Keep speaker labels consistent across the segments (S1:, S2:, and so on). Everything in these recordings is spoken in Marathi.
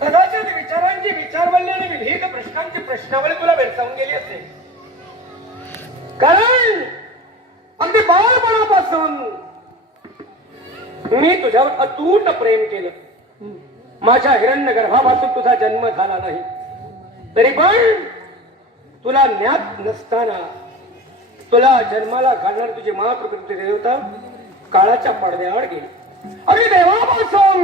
S1: कदाचित विचारांची विचारवल्ली आणि विविध प्रश्नांची प्रश्नावली तुला भेडसावून गेली असेल. कारण अगदी बाळपणापासून मी तुझ्यावर अतूट प्रेम केलं. माझ्या हिरण्य गर्भापासून तुझा जन्म झाला नाही. तरी पण तुला ज्ञात नसताना तुला जन्माला घालणार तुझी मातृकृती देवता काळाच्या पडद्याआड गेली. अरे देवापासून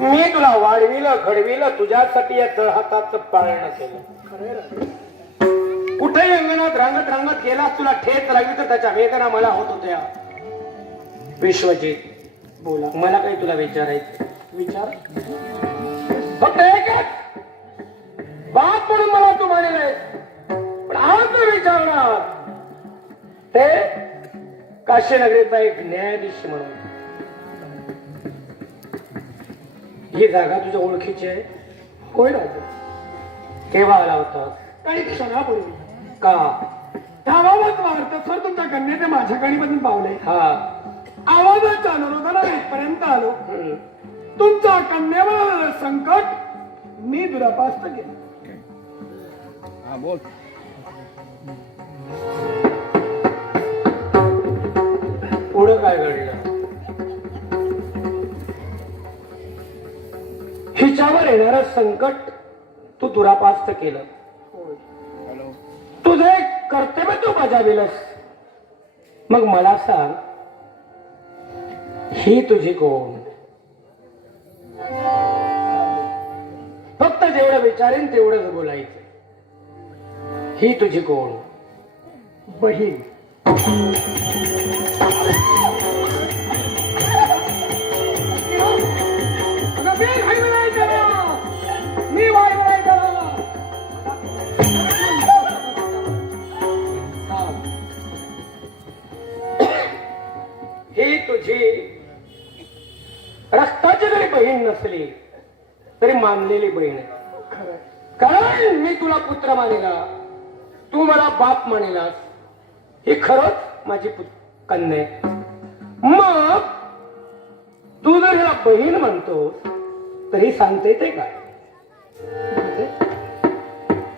S1: मी तुला वाढविलं घडविलं तुझ्यासाठी या तळहातात पाळणं केलं. कुठेही अंगणात रांगत रांगत गेलास तुला ठेच लागली तर त्याच्या वेदना मला होत होत्या. विश्वजित बोला. मला काही तुला विचारायचं विचार. फक्त एकच बाप म्हणून मला तू मानेल पण आज विचारणार. ते काशीनगरीचा एक न्यायाधीश म्हणून. ही जागा तुझ्या ओळखीची आहे? होय राजा केव्हा आला होता?
S2: काही क्षणापूर्वी.
S1: का?
S2: त्याबाबत वार्ता सर तुमच्या कन्याने माझ्या गाडीमधून पावले.
S1: हा.
S2: आवाजाच्या अनुरोधाला इथपर्यंत आलो. तुमच्या कन्यावर संकट मी दुरापास्त केलं.
S1: पुढं काय घडलं हिच्यावर येणारं संकट तू दुरापास्त केलं. तुझं कर्तव्य तू बजाविलंस. मग मला सांग ही तुझी कोण? फक्त जेवढं विचारेन तेवढंच बोलायचं. ही तुझी कोण?
S2: बहीण.
S1: तुझी रक्ताची जरी बहीण नसली तरी मानलेली बहीण आहे. कारण मी तुला पुत्र मानिला तू मला बाप मानिलास ही खरंच माझी पुत- कन्या आहे मग तू जर हिला बहीण म्हणतो तरी सांगते ते काय?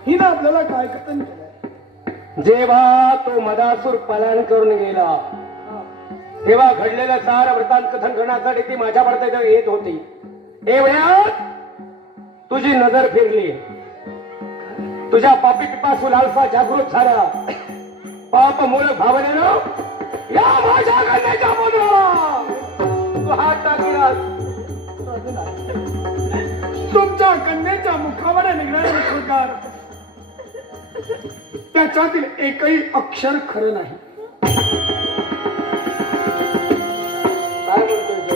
S2: हिनं आपल्याला काय कथन केलंय
S1: जेव्हा तो मदासूर पलायन करून गेला. तेव्हा घडलेलं सार वृत्तांत कथन करण्यासाठी ती माझ्या पडद्यावर येत होती. एवढ्यात तुझी नजर फिरली. तुझ्या पापी पिपासू लालसा जागृत झाला. पाप मूळ भावनेनं या माझ्या कन्याच्या मुद्रा तू हात
S2: टाकला तुमच्या कन्याच्या मुखावर निघणारे प्रकार त्याच्यातील एकही अक्षर खरं नाही.
S1: काय म्हणतोय तो?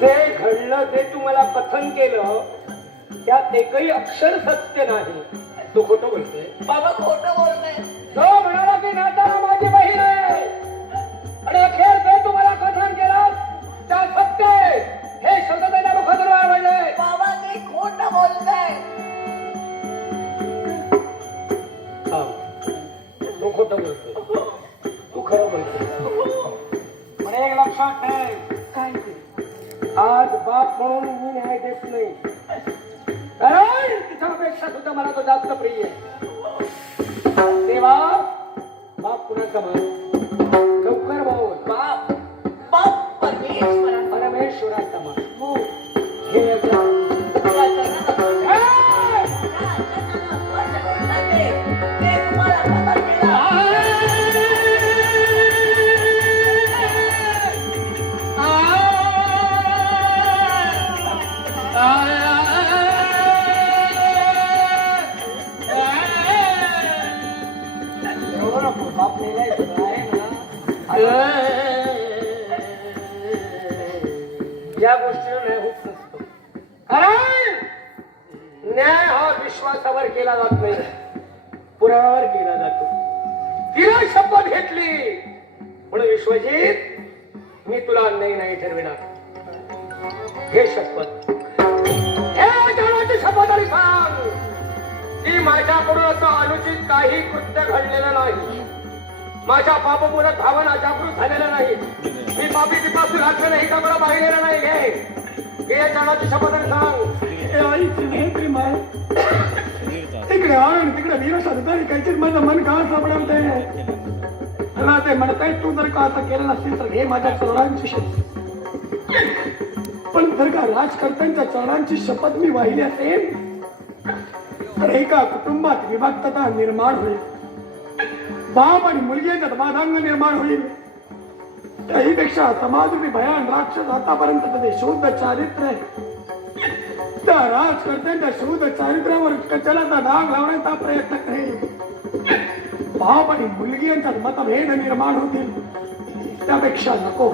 S1: जे घडलं ते तू मला कथन केलं त्यात एकही अक्षर सत्य नाही. तू खोटं बोलतोय?
S3: बाबा खोटं बोलतोय.
S1: तो म्हणाला की नाताला माझी बहीण आहे. आणि अखेर या गोष्टीला न्याय होत नसतो. कारण न्याय हा विश्वासावर केला जात नाही. पुराव्यावर केला जातो. तिला शपथ घेतली. म्हणून विश्वजित मी तुला अन्यायी नाही ठरविणार. हे शपथ. हे शपथ आणि सांग. की माझ्याकडून असं अनुचित काही कृत्य घडलेलं नाही. माझ्या पापमूलक भावना जागृत झालेल्या नाही मी पापी पिपासून आठवण ही मला पाहिलेलं नाही. घे. घे शपथ सांग.
S4: तिकडे आण तिकडे वीर माझं मन का सापडवत आहे मला ते म्हणताय तू जर का आता केलं नसेल तर हे माझ्या चरणांची शपथ. पण जर का राजकर्त्यांच्या चरणांची शपथ मी वाहिली असेल तर एका कुटुंबात विभक्तता निर्माण होईल. बाप आणि मुलगी याच्यात वादांग निर्माण होईल. त्याहीपेक्षा समाजरूपी भयान राक्षस आतापर्यंत त्याचे शुद्ध चारित्र्य आहे. त्या राजकर्त्यांच्या शुद्ध चारित्र्यावर कचलाचा डाग लावण्याचा प्रयत्न करेल. बाप आणि मुलगी यांच्यात मतभेद निर्माण होतील. त्यापेक्षा नको.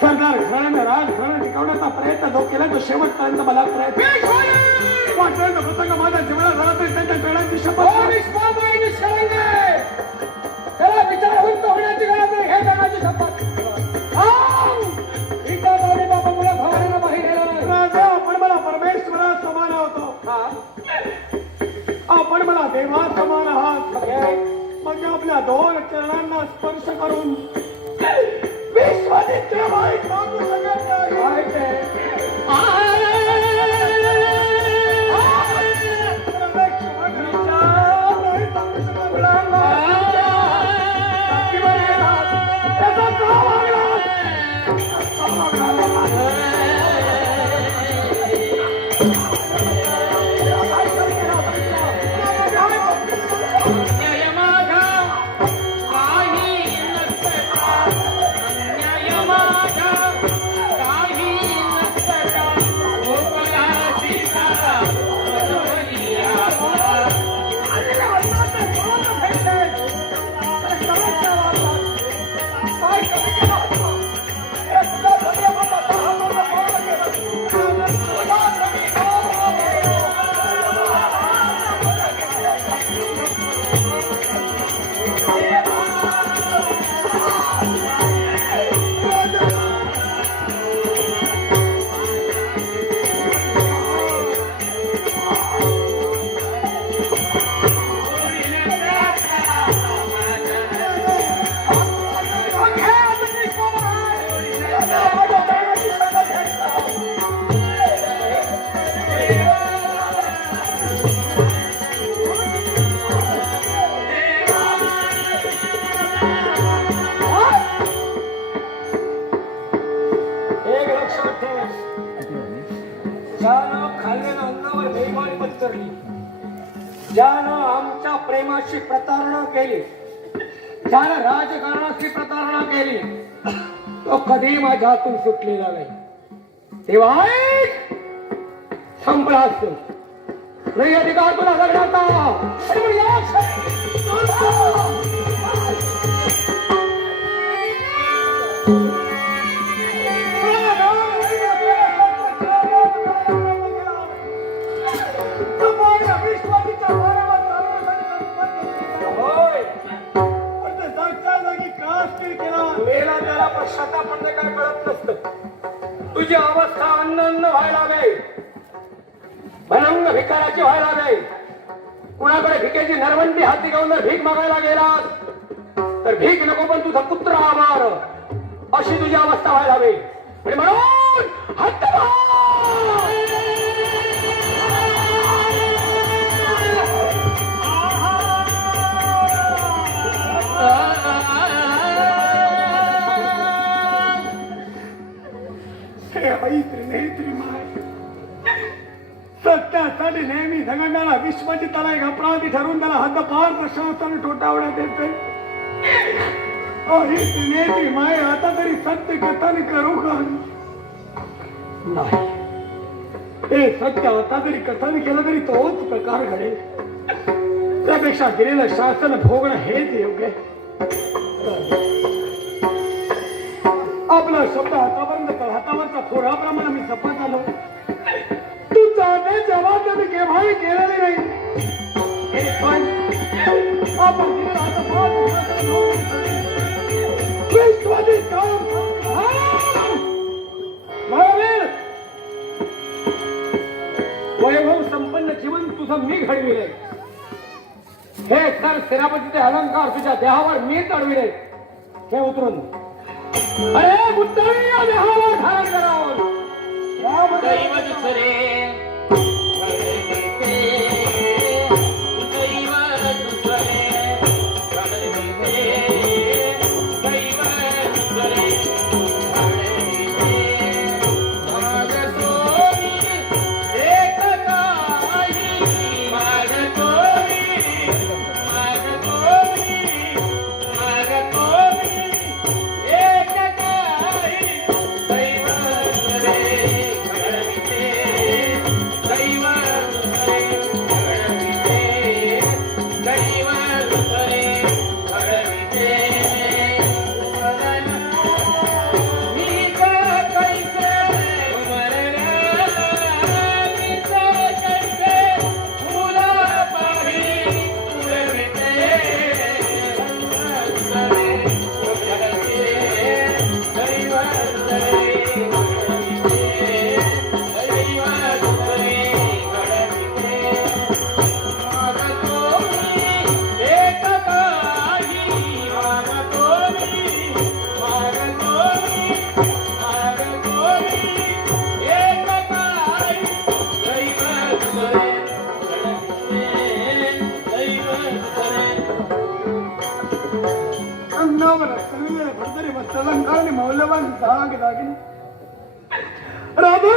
S4: सरदार घराण्यानं राजघराणं टिकवण्याचा प्रयत्न जो केला तो शेवटपर्यंत मला प्रयत्न शपथ
S1: त्याला विचारवंत होण्याची गरज नाही हे जगाची शपथ सांग! इथं जाऊन बापामुळे भावनेला पाहिलेलं नाही.
S4: राजा, आपण मला परमेश्वरा समान होतो
S1: हा?
S4: आपण मला देवा समान आहात. मग आपल्या दोन चरणांना स्पर्श करून विश्वादित्य माहीत सांगू शकत नाही.
S1: कधी माझ्या हातून सुटलेला नाही. तेव्हा संपला असतो. नाही अधिकार तुला जगण्याचा म्हणजे काय कळत नसतं. तुझी अवस्था अन्न अन्न व्हायला लागेल. भनंग भिकाराची व्हायला लागेल. कुणाकडे भिकेची नरवंटी हाती घेऊन जर भीक मागायला गेलास तर भीक नको पण तुझा पुत्र आभार. अशी तुझी अवस्था व्हायला हवी आणि म्हणून हट्ट
S4: ठरवून त्याला हद्दपार प्रशासन ठोठावण्यात येते माय आता तरी सत्य कथन करू का? नाही. हे सत्य आता तरी कथन केलं तरी तोच प्रकार घडेल. त्यापेक्षा दिलेलं शासन भोगणं हेच योग्य. आपला शब्द हातापर्यंत हातावरचा थोडाप्रमाणे मी जपत आलो. तू चालण्या जबाबदारी केव्हाही केलेली नाही. वैभव संपन्न जीवन तुझं मी घडविले हे तर
S5: सेनापतीचे अलंकार तुझ्या देहावर मी चढविले हे उतरून अरे उत्तरी या देहावर धारण करावं. यामध्ये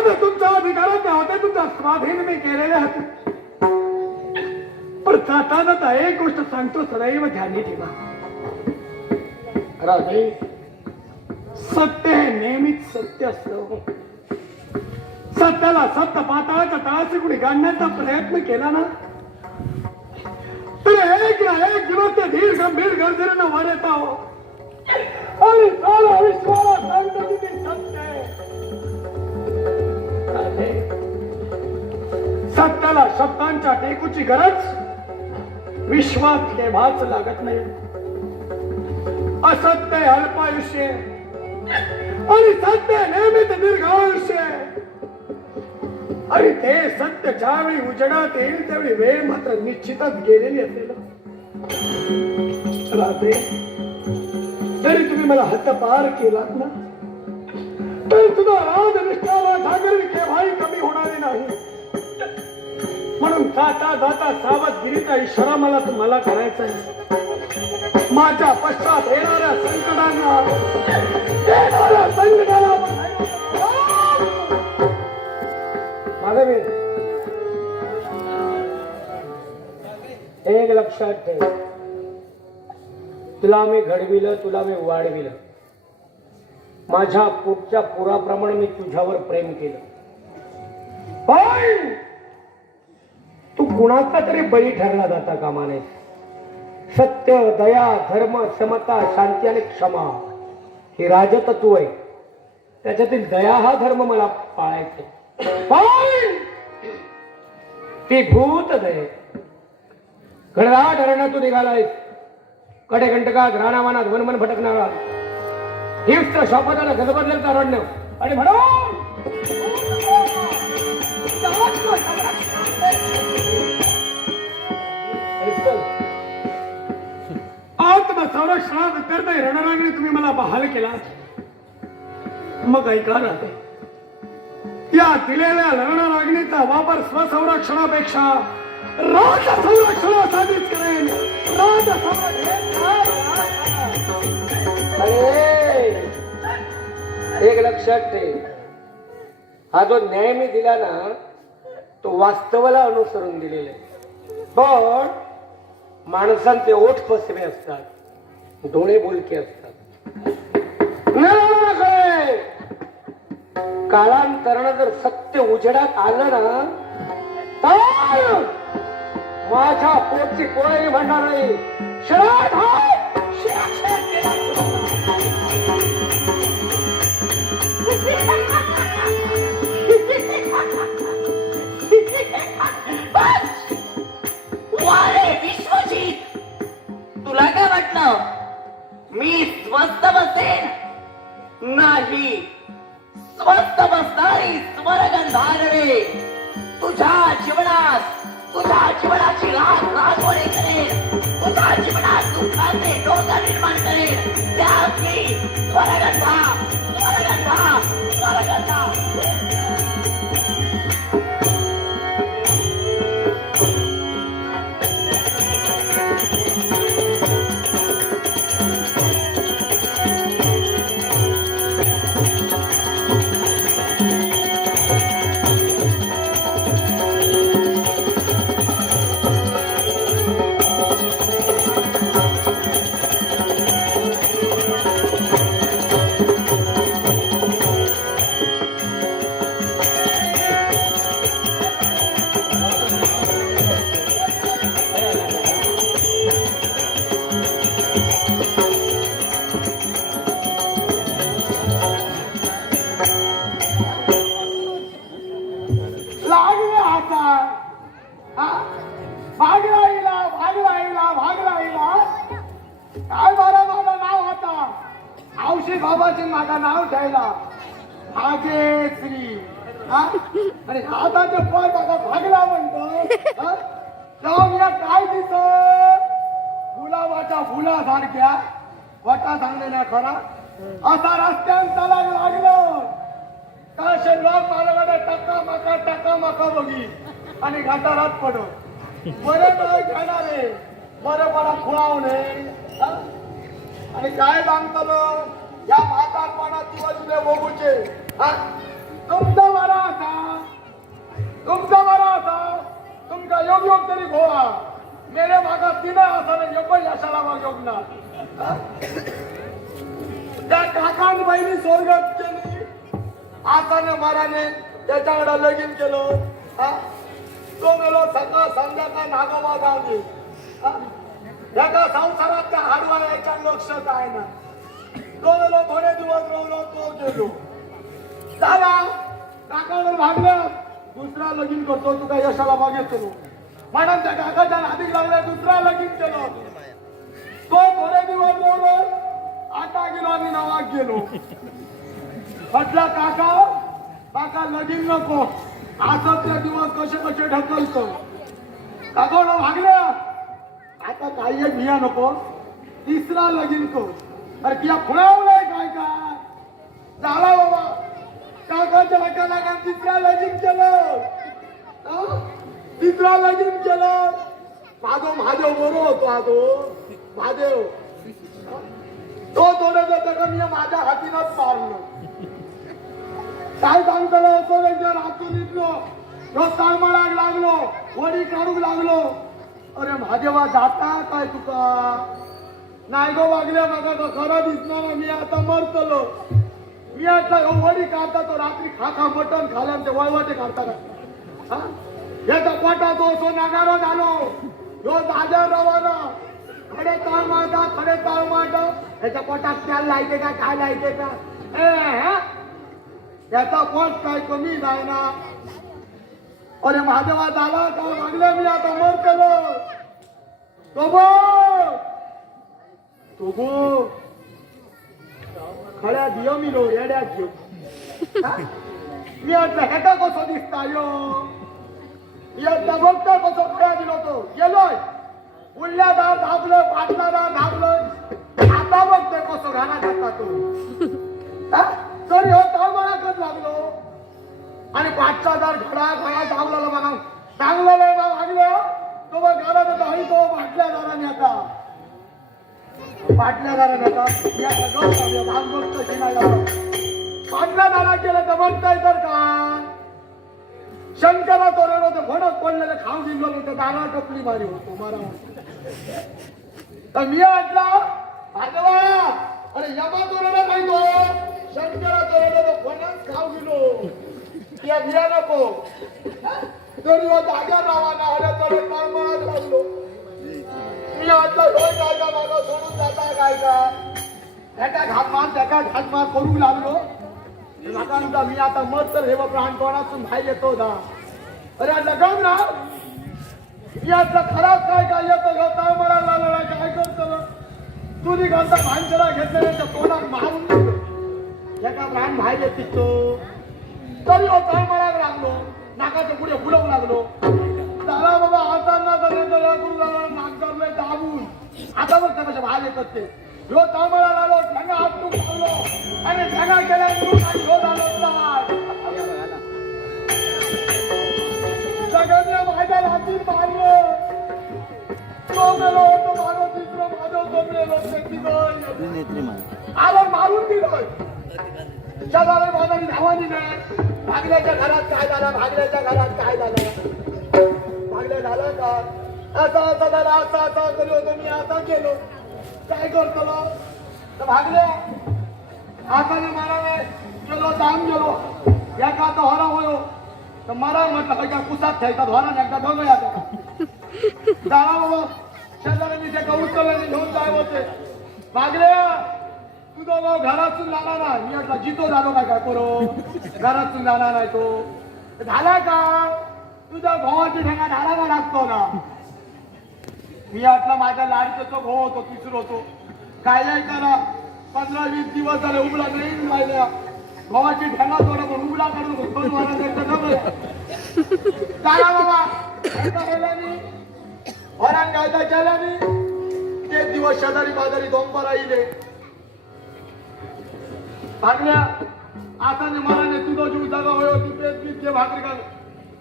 S4: राबवत तुमच्या अधिकारात होते तुमच्या स्वाधीन मी केलेले होते पण जाता जाता एक गोष्ट सांगतो सदैव ध्यानी ठेवा. राधे सत्य हे नेहमीच सत्य असतं. सत्याला सत्य पाताळाच्या तळाशी कुणी गाडण्याचा प्रयत्न केला ना तर एक ना एक दिवस ते धीर गंभीर गर्जनेनं वर येत आहो. आणि सांगतो सत्याला शब्दांच्या टेकूची गरज विश्वात केव्हाच लागत नाही. असत्य अल्प अल्पायुष्य. आणि सत्य नेहमीच दीर्घायुष्य. आहे. आणि ते सत्य ज्यावेळी उजडात येईल त्यावेळी वेळ मात्र निश्चितच गेलेली असेल. राधे तरी तुम्ही मला हद्दपार केलात ना तर तुझा राज निष्ठावा केव्हाही कमी होणारे नाही. म्हणून जाता जाता सावधगिरीचा इशारा मला तुम्हाला करायचा आहे. माझ्या पश्चात येणाऱ्या संकटांना येणाऱ्या संकटाला
S5: मी एक लक्षात ठेव. तुला मी घडविलं तुला मी वाढविलं. माझ्या पुढच्या पुराप्रमाणे मी तुझ्यावर प्रेम केलं. पण कुणाचा तरी बळी ठरला जाता कामा नये सत्य दया धर्म समता शांती आणि क्षमा हे राजतत्व आहे. त्याच्यातील दया हा धर्म मला पाळायचा पण ती भूत दये घडराट अरण्यातून निघालायकडे घंटकात राणावानात वनमन भटकणारा. हिंस्त्र शापदानं गजबजलेलं अरण्य. आणि म्हणून
S4: आत्मसंरक्षणात करताय रणरांगणे तुम्ही मला बहाल केला. मग ऐका राहते या दिलेल्या रणरागणीचा वापर स्वसंरक्षणापेक्षा राज संरक्षणासाठीच करेन. राज
S5: अरे एक लक्षात ठेव. हा जो न्याय मी दिला ना तो वास्तवाला अनुसरून दिलेला आहे. पण माणसांचे ओठ फसवे असतात डोळे बोलके असतात. नाही, कालांतरानं जर सत्य उजेडात आलं ना तर माझ्या पोटची कोणाही म्हणणार नाही शरद
S3: प्रयत्न मी स्वस्त बसेन? नाही. स्वस्त बसणारी स्वर्गंधारणे तुझ्या जीवनात तुझ्या जीवनाची राग रागोळी करेल तुझ्या जीवनात दुःखाचे डोंगर निर्माण करेल त्याची स्वरगंधा स्वरगंधा स्वरगंधा.
S2: माझं नाव ठेवला माझे श्री. आणि आता पाय माझा भागला म्हणतो. काय दिसत? गुलाबाच्या फुलासारख्या. वटा सांगलेल्या खरा. असा रस्त्यान चालायला लागलो. काशे लोक माझ्याकडे टक्का मका टक्का मका बघी. आणि घाटारात पडो. बरे नाही घेणारे. बरे मला खुळावणे. आणि काय सांगतो या म्हातारपणात दिवस तुले बघूचे तुमचा बरा असा. तुमचा बरा असा. तुमचा योग योग तरी भोवा मेरे मागा तिने असा नाही योग यशाला मग योग ना त्या काकान बहिणी स्वर्गात केली. आताने महाराने त्याच्याकडे लगीन केलं. तो गेलो सकाळ संध्याकाळ नागोबा जाऊ दे संसारात हाडवा याच्या लक्ष काय ना? तो गेलो थोडे दिवस राहिलो तो गेलो. झाला काकावर भागलं दुसरा लगीन करतो तुका यशाला मागेतो म्हणून त्या काकाच्या नादीक लागल्या दुसरा लगीन केलं. तो थोडे दिवस राहिलो आता गेलो आणि नवाक गेलो. म्हटलं काका काका लगीन नको. आता ते दिवस कसे कसे ढकलतो. काका भागल्या आता काही एक नको. तिसरा लगीन कर. अरे किया फुलावलंय काय का? झाला बाबा. काकाच्या वाट्या लागा तिसरा लगीन केलं. हं? तिसरा लगीन केलं. माझो महादेव बरो होतो आजो. महादेव. तो थोडं त्याला मी माझ्या हातीनच मारलं. काय सांगतलो? असो त्यांच्या राखून निघलो ह्यो तळमळाक लागलो. वडी काढू लागलो. अरे महादेवा जाता काय तुका? नायगो गो वागले म्हाका तो खरं दिसना मी आता मरतलो. मी आता वडी तो रात्री खाखा मटण खाल्या ते वळवटे खाता का हा? याचा पोटा तो असो नागारो झालो. ह्यो दादा रवाना. खडे ताळ मारता खडे ताळ मारता ह्याच्या पोटात त्याला लायते का काय लायते का? ए त्याचा पोट काय कमी जायना. अरे महादेवा झाला का? मागले मी आता मरतलो. केलो तो बघ तो खड्या दियो मी लो रेड्या घेऊ मी आता हेटा कसो दिसता यो। मी आता बघता कसो खड्या दिलो तो। गेलोय उरल्या दार धाबलं पाटला पाटल्या दाराने आता मी आता गप भाग बघतो पाटल्या केलं तर बघताय तर का? शंकरा तो रडो भडक खाऊ दिलो होतं दारा टपली मारी होतो मारा तर मी म्हटला भागवा. अरे यमा तो रडो नाही तो शंकरा तो रडो फणस खाऊ दिलो या बिया नको. तरी हो जाग्यावर राहा ना अरे लागलो मी म्हटलं रोज जायचा मागं सोडून जाता काय का एका घात मार त्याका घात मार करू लागलो. लोकांचा मी आता मत तर हे प्राण कोणातून बाहेर येतो ना अरे आता ना. मी आता खराब काय काय येतो ग तळमळाला लागला. काय करतो तुझी घरचा भांजरा घेतलेल्या तोंडात मारून दिलं एका प्राण बाहेर येत तो तरी हो तळमळाला लागलो. नाकाच्या पुढे फुलवू लागलो. चला बाबा हातांना जरा करून लागला नाक दाबले दाबून. आता बघ कशा भाग येतात ते. ह्यो तांबळा लालो ठेंगा आपटून खाल्लो आणि ठेंगा केल्या ह्यो झालो लाल. सगळ्यांना माझ्या हाती मारलं. तो मेलो तो माझं तिसरं माझं तो मेलो तिघं. आलं मारून दिलं. शेजारी बाजारी धावा दिले भागल्याच्या घरात काय झालं भागल्याच्या घरात काय झालं? भागल्या झालं का? असं असं झालं असं असं केलं होतं मी आता केलो. काय करतो तर भागल्या हाताने मारावे. गेलो दाम गेलो. एका तर हरा होयो. तर मला म्हटलं का कुसात ठेवतात हरा एकदा दोघं या जाणा बाबा. शेजारी मी ते गहू घेऊन जाय होते. भागल्या तुझा भाऊ घरातून जाणार नाही. मी म्हटलं जितो झालो काय काय करो घरातून जाणार नाही तो. झाला का? तुझ्या भावाची ठेंगा झाला लागतो ना. मी म्हटलं माझ्या लाडीचा तो भाऊ होतो तिसरो होतो. काय नाही करा पंधरा वीस दिवस झाले उबला नाही राहिल्या भावाची ठेंगा तोडा पण उबला काढून दोन वारा चला बाबा वरान कायदा केला मी. ते दिवस शेजारी बाजारी दोंबा राहिले. भागल्या आता ने मला तुझा जीव जागा होय तू तेच मी भाकरी का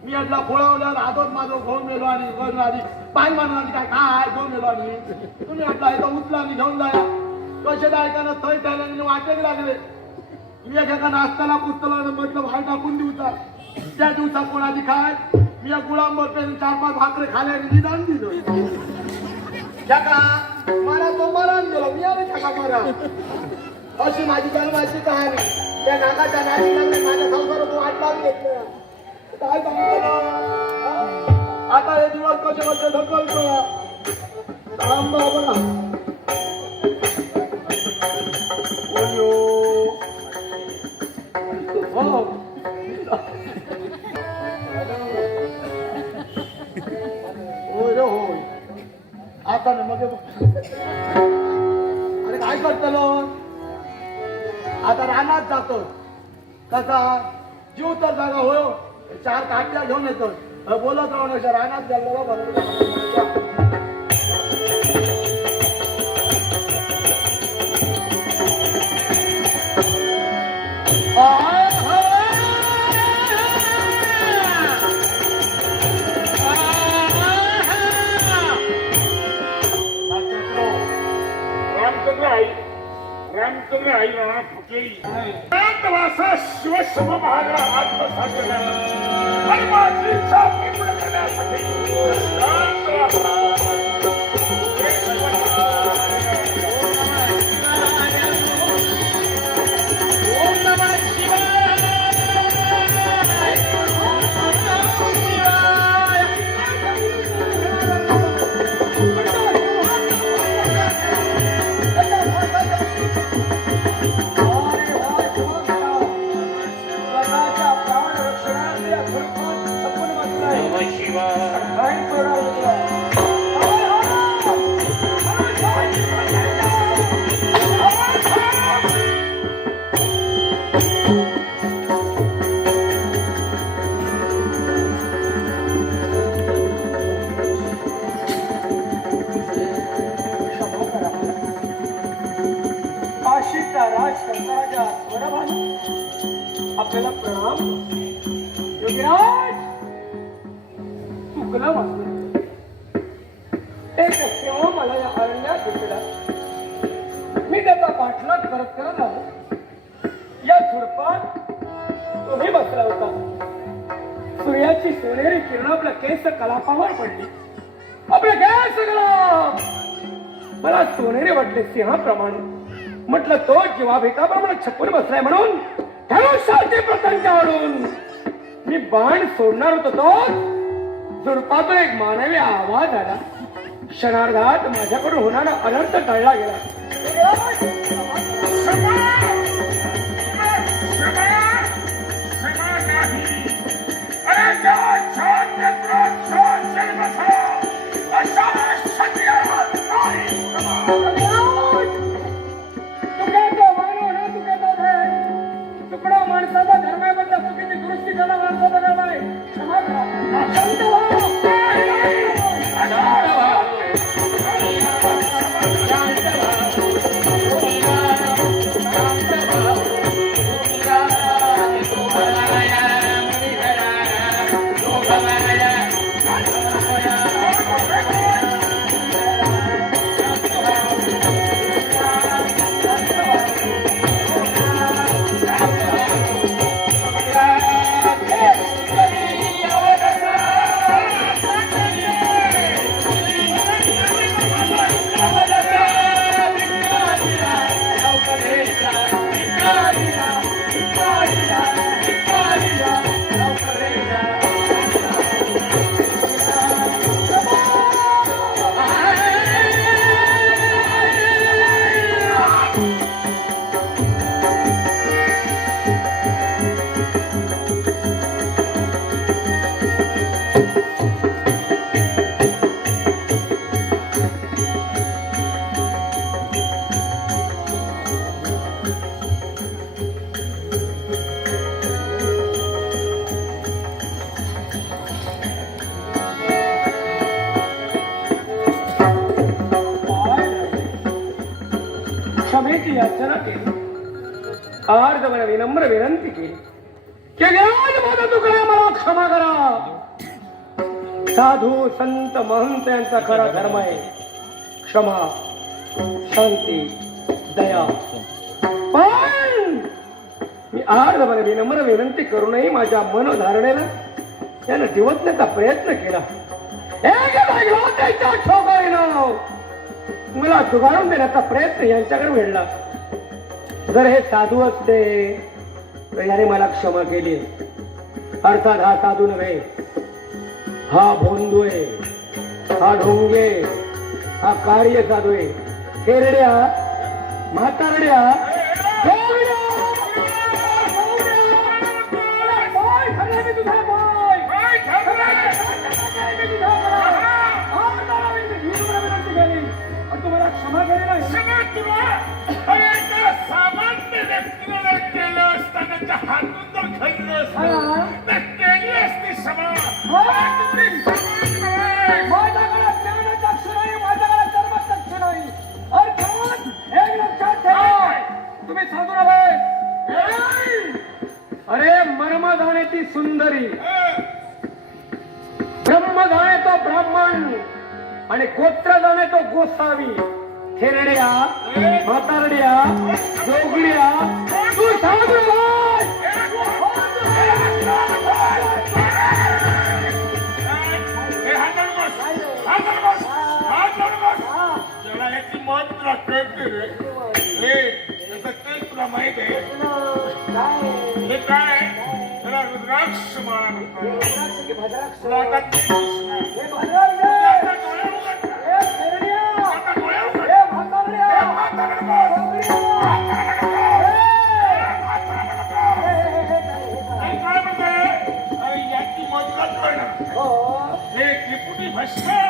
S2: मी म्हटला फोळावल्या आदोत माझं घेऊन गेलो आणि घेऊन आधी पाय मारून आधी काय काय घेऊन गेलो आणि तुम्ही म्हटला इथं उचला आणि घेऊन जाया कसे ऐकायला थंय त्याला वाटेक लागले. मी एखादा नाश्त्याला पुस्तला म्हटलं बाहेर टाकून दिवसा त्या दिवसात कोणाची खाय? मी या गुळांबर चार पाच भाकरे खाले आणि निदान दिलं. जगा मला तो मरण दिलो. मी आले जगा मरा अशी माझी जन्माची कहाणी. त्या काकाच्या नाशिकाने माझ्या संसार तो वाट लावून घेतलं काय सांगतो ना? आता हे दिवस कसे कसे ढकलतो? थांब बाबा. ओयो. हो. होय रे होय. आता ना मग अरे काय करतलो आता रानात जातो कसा? जीव तर जागा होय हो. चार काटल्या घेऊन येतो बोलत राहून रानात बरोबर
S6: रामचंद्र आई रामचंद्र आई राणा फुकेली वासा शिवशुभ महागडा आत्मसात केला आणि माझी इच्छा पूर्ण करण्यासाठी.
S2: सूर्याची सोनेरी किरण आपल्या केस कलापावर पडली. आपल्या केस कलाप! मला सोनेरी वाटले सिंहाप्रमाणे. म्हटलं तो जीवा भेटाप्रमाणे छप्पन बसलाय म्हणून धनुष्याचे प्रतंग आवडून मी बाण सोडणार होतो तो. झुडपातून एक मानवी आवाज आला. क्षणार्धात माझ्याकडून होणारा अनर्थ टळला गेला.
S1: संत महंत यांचा खरा धर्म आहे. क्षमा शांती दया. पण मी आर्धपणे विनम्र विनंती करूनही माझ्या मनोधारणेला त्यानं दिवसण्याचा प्रयत्न केला. मला जुगारून देण्याचा प्रयत्न यांच्याकडे वेळला जर हे साधू असते तर याने मला क्षमा केली. अर्थात हा साधू नव्हे हा भोंदू आहे हा ढोंगे हा कार्य साधू आहे खेरड्या म्हातारड्या ढोंगड्या! पाय धरला मी तुझा पाय!
S6: काय ठरलंय?
S1: मी तुझा पाय! आम्हाला विनंती- विनम्र विनंती केली. पण तू मला क्षमा केली नाही
S6: क्षमा तुला अरे एका सामान्य व्यक्तीने जर केलं असतं त्याच्या हातून जर घडलं असतं
S1: हा.
S6: तर केली असती क्षमा
S1: हा.
S6: अरे
S1: ती सुंदरी. ब्रह्म जाणे तो ब्राह्मण आणि गोत्र जाणे तो गोसावी. थेरड्या म्हातारड्या जोगड्या. तू सांगू
S6: तुला कळते रे. हे त्याचं ते तुला माहीत आहे. हे काय त्याला रुद्राक्ष माळा म्हणतात? तुला आता ते दिसणार.